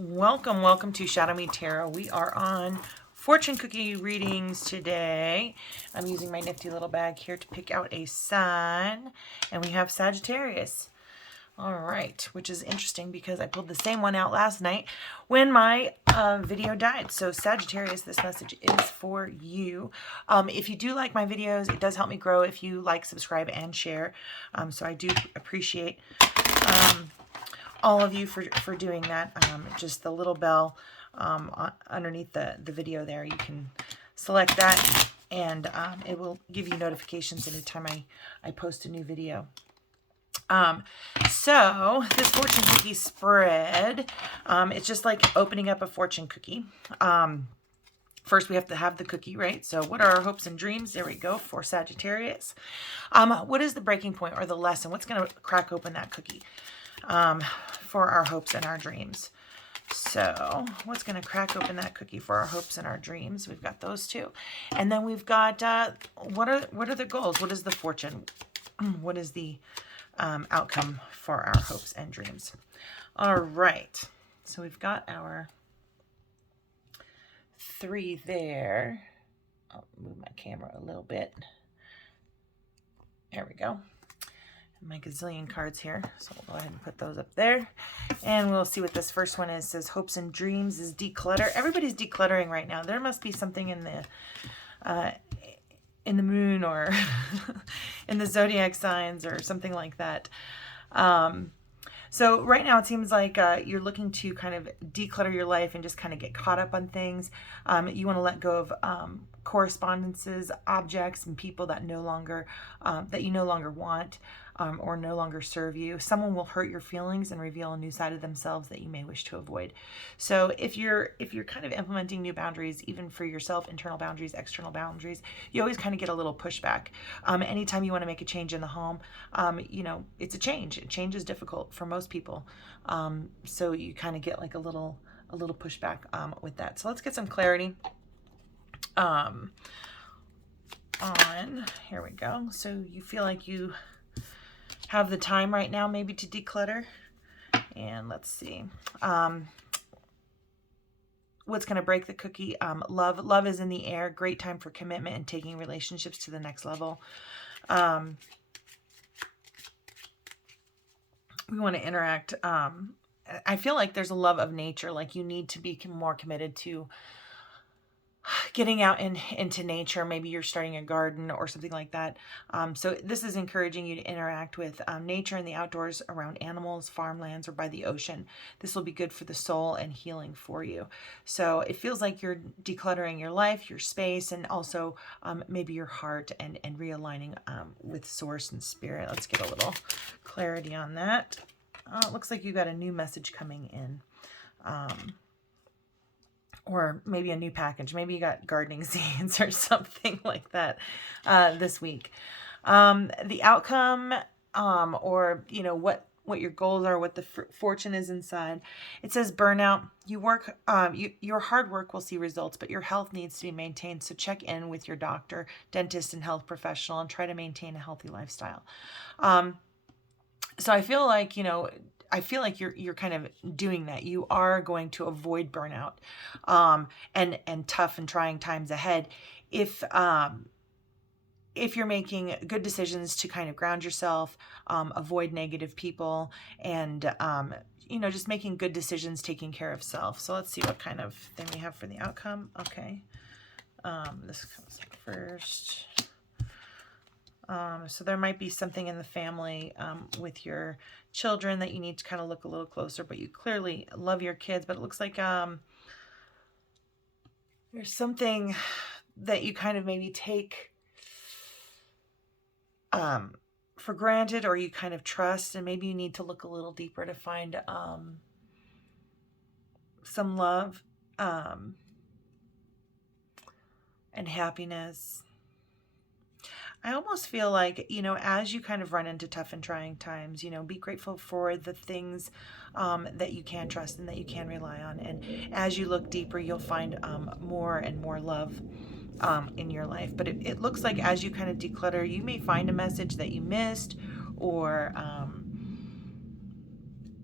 Welcome to Shadow Me Tarot. We are on fortune cookie readings today. I'm using my nifty little bag here to pick out a sign, and we have Sagittarius. All right, which is interesting because I pulled the same one out last night when my video died. So Sagittarius, this message is for you. If you do like my videos, it does help me grow if you like, subscribe, and share. So I do appreciate all of you for doing that. Just the little bell underneath the video there, you can select that, and it will give you notifications anytime I post a new video. So this fortune cookie spread, it's just like opening up a fortune cookie. First, we have to have the cookie, right? So what are our hopes and dreams? There we go for Sagittarius. What is the breaking point or the lesson? What's going to crack open that cookie for our hopes and our dreams? So what's going to crack open that cookie for our hopes and our dreams? We've got those two. And then we've got what are the goals? What is the fortune? What is the outcome for our hopes and dreams? All right. So we've got our three there. I'll move my camera a little bit. There we go. My gazillion cards here, so we'll go ahead and put those up there, and we'll see what this first one is. It says hopes and dreams is declutter. Everybody's decluttering right now. There must be something in the moon or in the zodiac signs or something like that. So right now it seems like you're looking to kind of declutter your life and just kind of get caught up on things. You want to let go of correspondences, objects, and people that you no longer want or no longer serve you. Someone will hurt your feelings and reveal a new side of themselves that you may wish to avoid. So if you're kind of implementing new boundaries, even for yourself, internal boundaries, external boundaries, you always kind of get a little pushback. Anytime you want to make a change in the home, it's a change. Change is difficult for most people. So you kind of get like a little pushback with that. So let's get some clarity. Here we go. So you feel like you have the time right now maybe to declutter, and let's see what's going to break the cookie. Love is in the air. Great time for commitment and taking relationships to the next level. We want to interact. I feel like there's a love of nature, like you need to be more committed to getting out into nature. Maybe you're starting a garden or something like that. So this is encouraging you to interact with nature and the outdoors, around animals, farmlands, or by the ocean. This will be good for the soul and healing for you. So it feels like you're decluttering your life, your space, and also maybe your heart, and realigning with source and spirit. Let's get a little clarity on that. It looks like you got a new message coming in. Or maybe a new package. Maybe you got gardening seeds or something like that this week. The outcome, or what your goals are, what the fortune is inside. It says burnout. Your hard work will see results, but your health needs to be maintained. So check in with your doctor, dentist, and health professional, and try to maintain a healthy lifestyle. So I feel like you're kind of doing that. You are going to avoid burnout and tough and trying times ahead if you're making good decisions to kind of ground yourself, avoid negative people, and just making good decisions, taking care of self. So let's see what kind of thing we have for the outcome. Okay, this comes first. So there might be something in the family with your children that you need to kind of look a little closer, but you clearly love your kids. But it looks like there's something that you kind of maybe take for granted, or you kind of trust, and maybe you need to look a little deeper to find some love and happiness. I almost feel like, as you kind of run into tough and trying times, be grateful for the things that you can trust and that you can rely on. And as you look deeper, you'll find more and more love in your life. But it looks like as you kind of declutter, you may find a message that you missed, or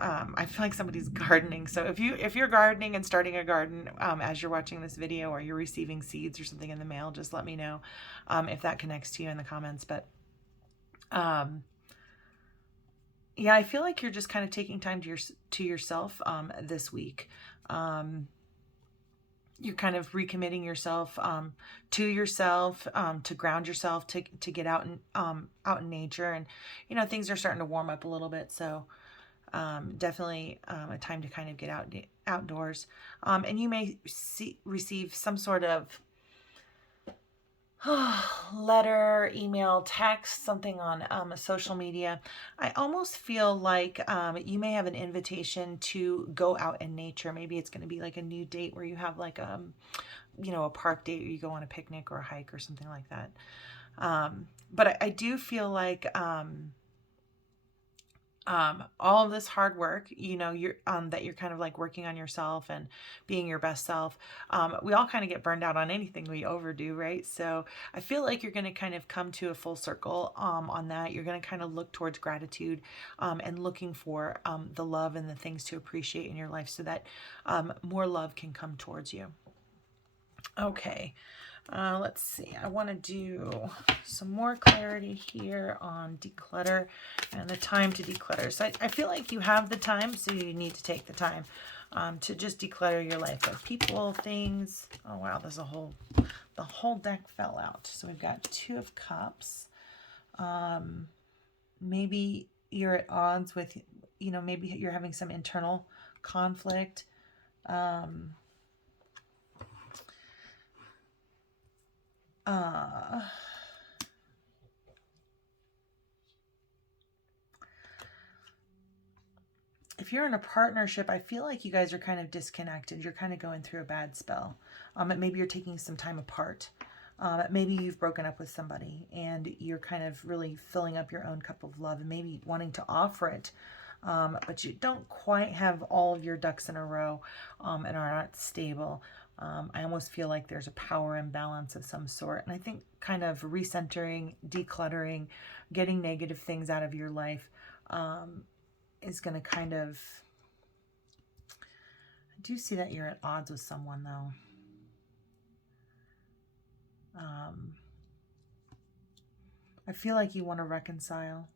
I feel like somebody's gardening. So if you're gardening and starting a garden as you're watching this video, or you're receiving seeds or something in the mail, just let me know if that connects to you in the comments. But yeah, I feel like you're just kind of taking time to yourself this week. You're kind of recommitting yourself to yourself, to ground yourself, to get out in nature, and things are starting to warm up a little bit. So definitely a time to kind of get outdoors, and you may receive some sort of letter, email, text, something on social media. I almost feel like you may have an invitation to go out in nature. Maybe it's going to be like a new date where you have like a park date, or you go on a picnic or a hike or something like that. But I do feel like all of this hard work, you're that you're kind of like working on yourself and being your best self. We all kind of get burned out on anything we overdo, right? So I feel like you're going to kind of come to a full circle on that. You're going to kind of look towards gratitude and looking for the love and the things to appreciate in your life, so that more love can come towards you. Okay. Let's see. I want to do some more clarity here on declutter and the time to declutter. So I feel like you have the time, so you need to take the time to just declutter your life of people, things. Oh wow, the whole deck fell out. So we've got 2 of Cups. Maybe you're at odds with, maybe you're having some internal conflict. If you're in a partnership, I feel like you guys are kind of disconnected. You're kind of going through a bad spell. Maybe you're taking some time apart. Maybe you've broken up with somebody and you're kind of really filling up your own cup of love and maybe wanting to offer it. But you don't quite have all of your ducks in a row and are not stable. I almost feel like there's a power imbalance of some sort. And I think kind of recentering, decluttering, getting negative things out of your life is going to kind of... I do see that you're at odds with someone, though. I feel like you want to reconcile.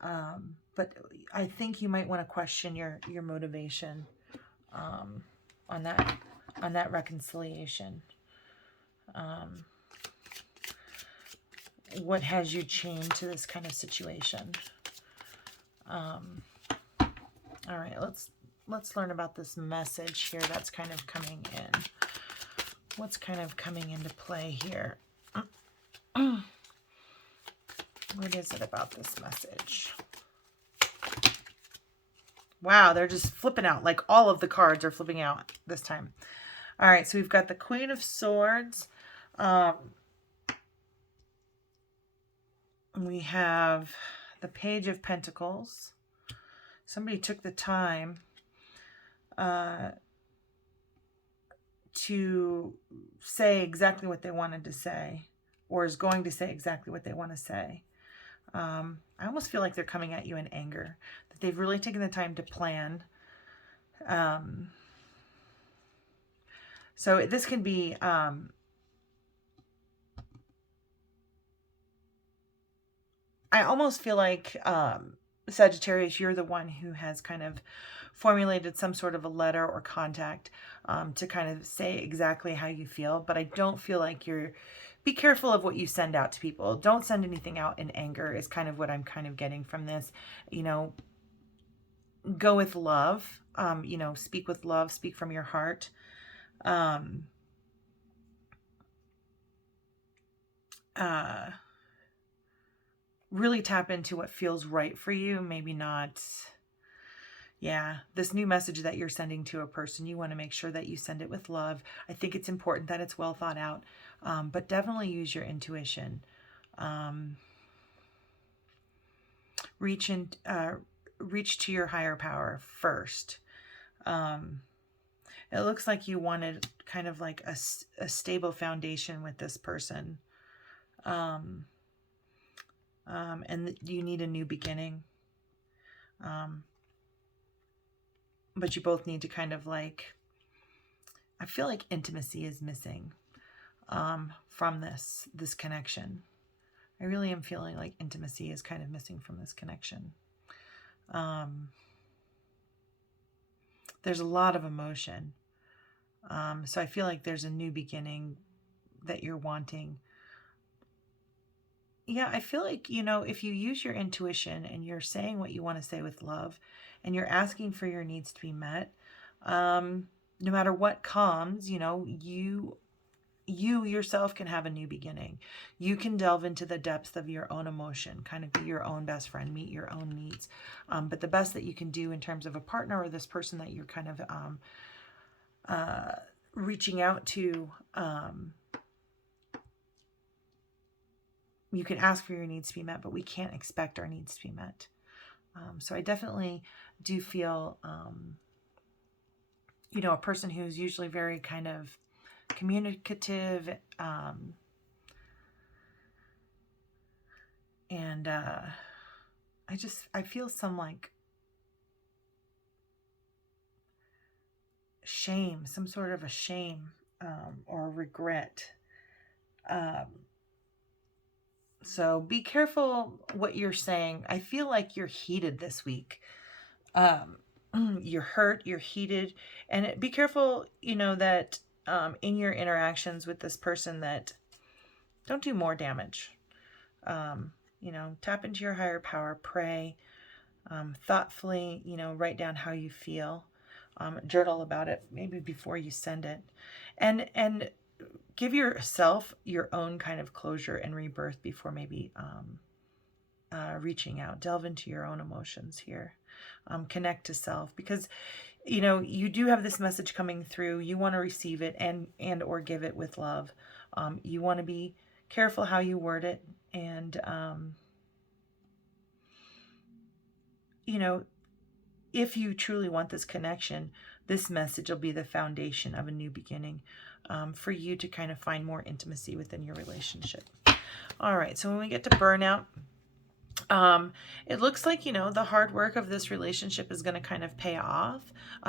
But I think you might want to question your motivation on that reconciliation. What has you chained to this kind of situation? All right, let's learn about this message here that's kind of coming in. What's kind of coming into play here? What is it about this message? Wow, they're just flipping out. Like all of the cards are flipping out this time. All right, so we've got the Queen of Swords. We have the Page of Pentacles. Somebody took the time to say exactly what they wanted to say, or is going to say exactly what they want to say. I almost feel like they're coming at you in anger, that they've really taken the time to plan. So this can be I almost feel like Sagittarius, you're the one who has kind of formulated some sort of a letter or contact to kind of say exactly how you feel. But I don't feel like you're... Be careful of what you send out to people. Don't send anything out in anger is kind of what I'm kind of getting from this. Go with love. Speak with love. Speak from your heart. Really tap into what feels right for you. Maybe not... Yeah, this new message that you're sending to a person, you want to make sure that you send it with love. I think it's important that it's well thought out, but definitely use your intuition. Reach to your higher power first. It looks like you wanted kind of like a stable foundation with this person. And you need a new beginning. But you both need to kind of like, I feel like intimacy is missing from this connection. I really am feeling like intimacy is kind of missing from this connection. There's a lot of emotion. So I feel like there's a new beginning that you're wanting. Yeah, I feel like, if you use your intuition and you're saying what you want to say with love and you're asking for your needs to be met, no matter what comes, you yourself can have a new beginning. You can delve into the depths of your own emotion, kind of be your own best friend, meet your own needs. But the best that you can do in terms of a partner or this person that you're kind of reaching out to, you can ask for your needs to be met, but we can't expect our needs to be met. So I definitely do feel, a person who's usually very kind of communicative, and I feel some like shame, some sort of a shame or regret. So be careful what you're saying. I feel like you're heated this week. You're hurt, you're heated, and be careful, that in your interactions with this person that don't do more damage. Tap into your higher power, pray, thoughtfully, write down how you feel, journal about it, maybe before you send it, and give yourself your own kind of closure and rebirth before maybe reaching out. Delve into your own emotions here. Connect to self, because you do have this message coming through. You want to receive it and or give it with love. You want to be careful how you word it, and if you truly want this connection, this message will be the foundation of a new beginning for you to kind of find more intimacy within your relationship. All right, so when we get to burnout, it looks like, the hard work of this relationship is going to kind of pay off.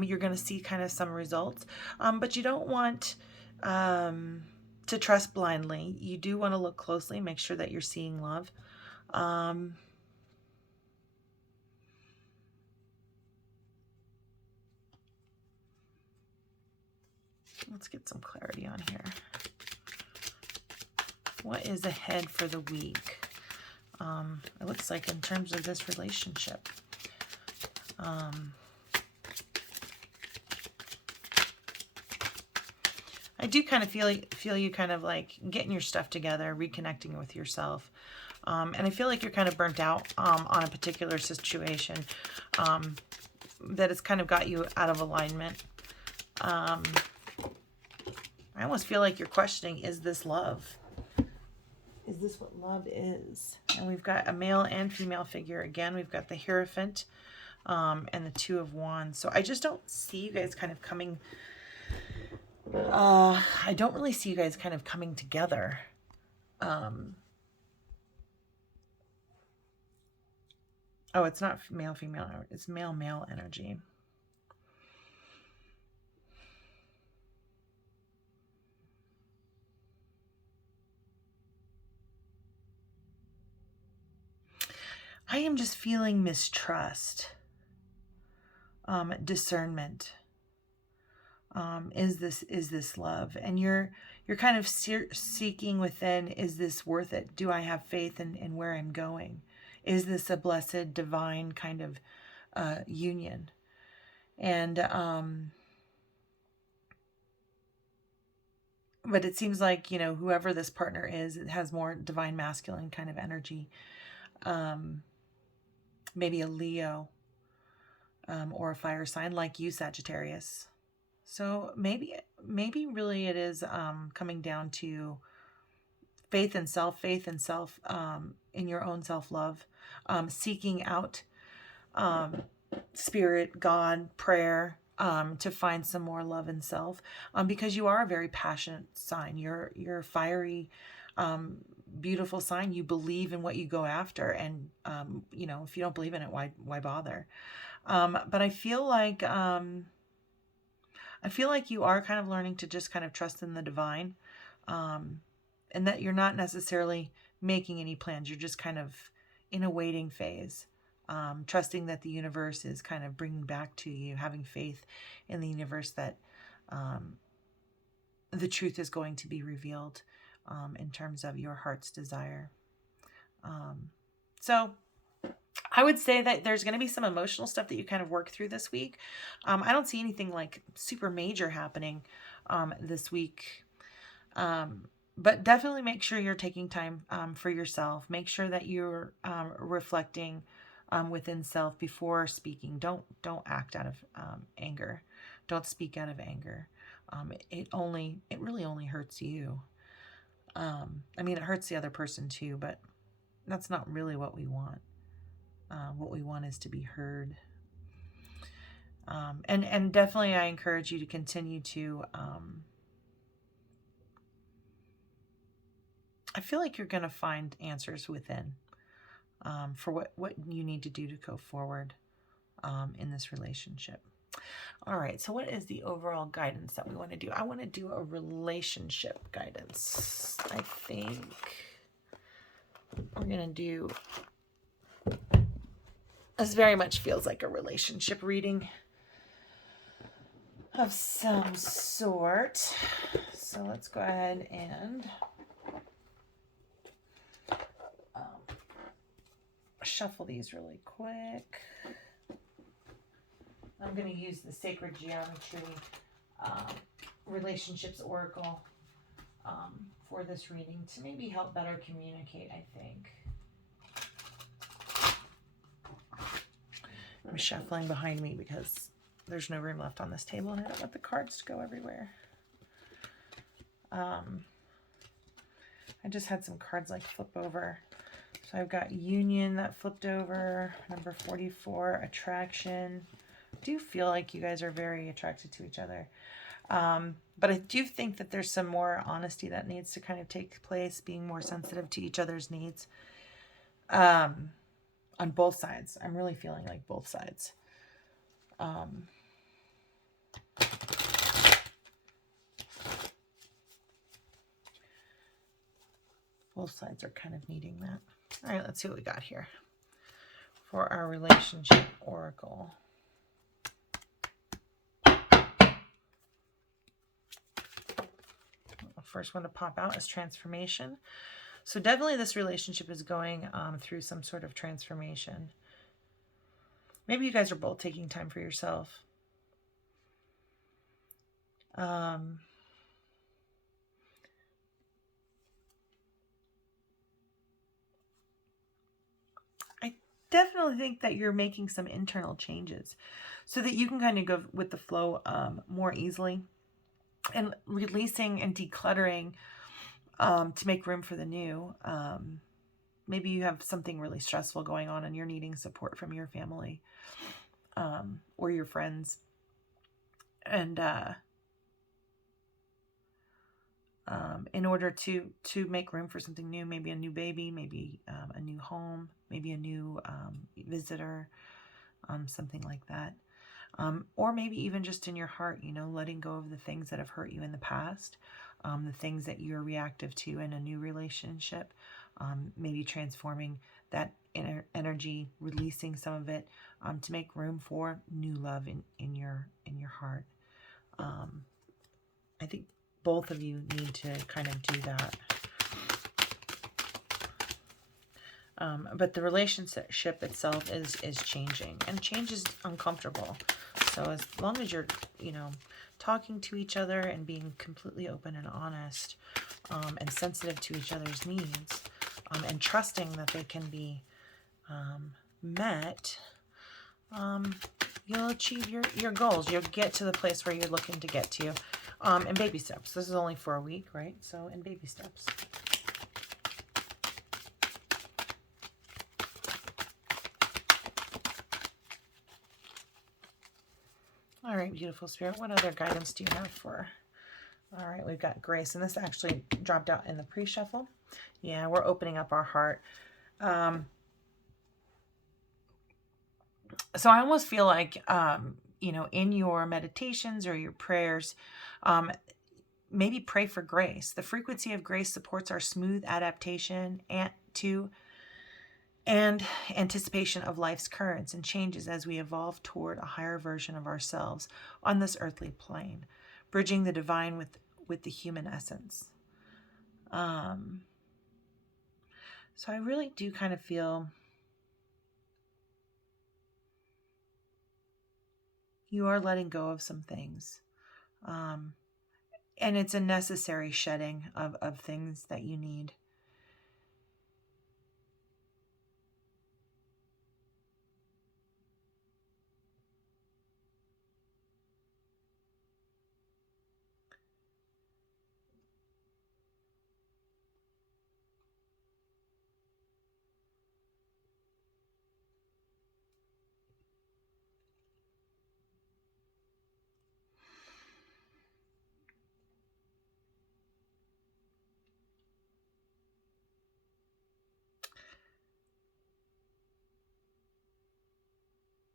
You're going to see kind of some results, but you don't want to trust blindly. You do want to look closely, make sure that you're seeing love. Let's get some clarity on here. What is ahead for the week? It looks like in terms of this relationship. I do kind of feel you kind of like getting your stuff together, reconnecting with yourself. And I feel like you're kind of burnt out on a particular situation that has kind of got you out of alignment. I almost feel like you're questioning, is this love? Is this what love is? And we've got a male and female figure. Again, we've got the Hierophant and the Two of Wands. So I just don't see you guys kind of coming... I don't really see you guys kind of coming together. Oh, it's not male-female. It's male-male energy. I am just feeling mistrust, discernment. Is this love? And you're kind of seeking within, is this worth it? Do I have faith in where I'm going? Is this a blessed, divine kind of union? And but it seems like, whoever this partner is, it has more divine masculine kind of energy. Maybe a Leo or a fire sign like you, Sagittarius. So maybe really it is coming down to faith in self, in your own self-love, seeking out spirit, God, prayer, to find some more love in self, because you are a very passionate sign. You're fiery, beautiful sign. You believe in what you go after, and you know, if you don't believe in it, why bother? But I feel like you are kind of learning to just kind of trust in the divine, and that you're not necessarily making any plans. You're just kind of in a waiting phase, trusting that the universe is kind of bringing back to you, having faith in the universe that the truth is going to be revealed in terms of your heart's desire. So I would say that there's going to be some emotional stuff that you kind of work through this week. I don't see anything like super major happening this week. But definitely make sure you're taking time for yourself. Make sure that you're reflecting within self before speaking. Don't act out of anger. Don't speak out of anger. It really only hurts you. I mean, it hurts the other person too, but that's not really what we want. What we want is to be heard. And definitely I encourage you to continue to, I feel like you're going to find answers within for what you need to do to go forward in this relationship. All right, so what is the overall guidance that we want to do? I want to do a relationship guidance. I think we're going to do, this very much feels like a relationship reading of some sort. So let's go ahead and shuffle these really quick. I'm going to use the Sacred Geometry Relationships Oracle for this reading to maybe help better communicate, I think. I'm shuffling behind me because there's no room left on this table and I don't want the cards to go everywhere. I just had some cards like flip over. So I've got Union that flipped over, number 44, Attraction. I do feel like you guys are very attracted to each other. But I do think that there's some more honesty that needs to kind of take place, being more sensitive to each other's needs on both sides. I'm really feeling like both sides. Both sides are kind of needing that. All right, let's see what we got here for our relationship oracle. The first one to pop out is transformation. So definitely this relationship is going through some sort of transformation. Maybe you guys are both taking time for yourself. I definitely think that you're making some internal changes so that you can kind of go with the flow more easily, and releasing and decluttering to make room for the new. Maybe you have something really stressful going on and you're needing support from your family or your friends. And in order to make room for something new, maybe a new baby, maybe a new home, maybe a new visitor, something like that. Or maybe even just in your heart, you know, letting go of the things that have hurt you in the past, the things that you're reactive to in a new relationship, maybe transforming that inner energy, releasing some of it to make room for new love in your heart. I think both of you need to kind of do that. But the relationship itself is changing, and change is uncomfortable. So as long as you're, you know, talking to each other and being completely open and honest and sensitive to each other's needs and trusting that they can be met, you'll achieve your goals. You'll get to the place where you're looking to get to in baby steps. This is only for a week, right? So in baby steps. All right, beautiful spirit. What other guidance do you have for All right, we've got grace, and this actually dropped out in the pre-shuffle. Yeah, we're opening up our heart. So I almost feel like, you know, in your meditations or your prayers, maybe pray for grace. The frequency of grace supports our smooth adaptation and anticipation of life's currents and changes as we evolve toward a higher version of ourselves on this earthly plane, bridging the divine with the human essence. So I really do kind of feel you are letting go of some things. And it's a necessary shedding of things that you need.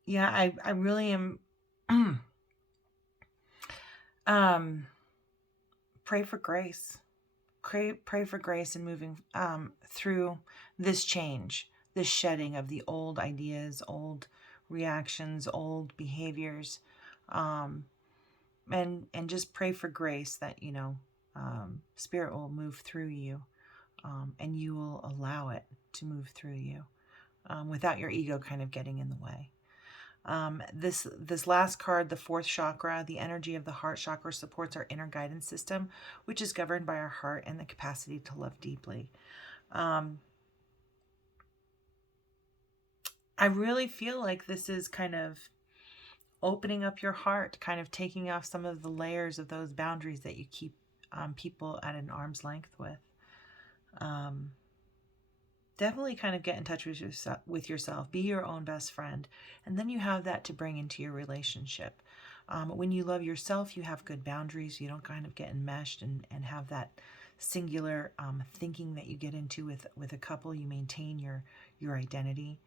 Yeah, I really am. Pray for grace. Pray for grace in moving through this change, this shedding of the old ideas, old reactions, old behaviors, and just pray for grace that, you know, Spirit will move through you, and you will allow it to move through you, without your ego kind of getting in the way. This last card, the fourth chakra, the energy of the heart chakra, supports our inner guidance system, which is governed by our heart and the capacity to love deeply. I really feel like this is kind of opening up your heart, kind of taking off some of the layers of those boundaries that you keep people at an arm's length with. Definitely kind of get in touch with yourself. Be your own best friend. And then you have that to bring into your relationship. When you love yourself, you have good boundaries. You don't kind of get enmeshed and have that singular thinking that you get into with a couple. You maintain your identity.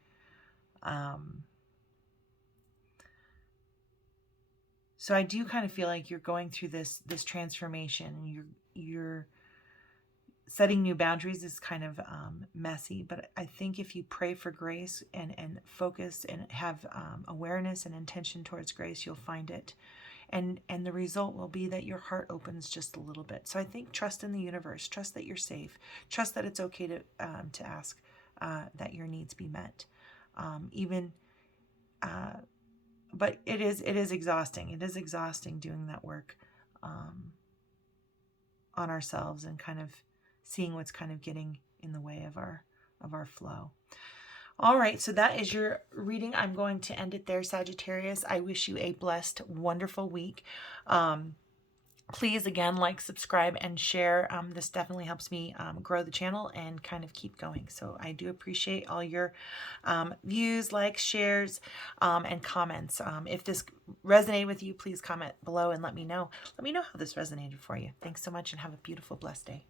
So I do kind of feel like you're going through this transformation. You're setting new boundaries is kind of messy, but I think if you pray for grace and focus and have awareness and intention towards grace, you'll find it. And the result will be that your heart opens just a little bit. So I think trust in the universe, trust that you're safe, trust that it's okay to ask that your needs be met. But it is exhausting. It is exhausting doing that work on ourselves and kind of seeing what's kind of getting in the way of our flow. All right, so that is your reading. I'm going to end it there, Sagittarius. I wish you a blessed, wonderful week. Please, again, like, subscribe, and share. This definitely helps me grow the channel and kind of keep going. So I do appreciate all your views, likes, shares, and comments. If this resonated with you, please comment below and let me know. Let me know how this resonated for you. Thanks so much and have a beautiful, blessed day.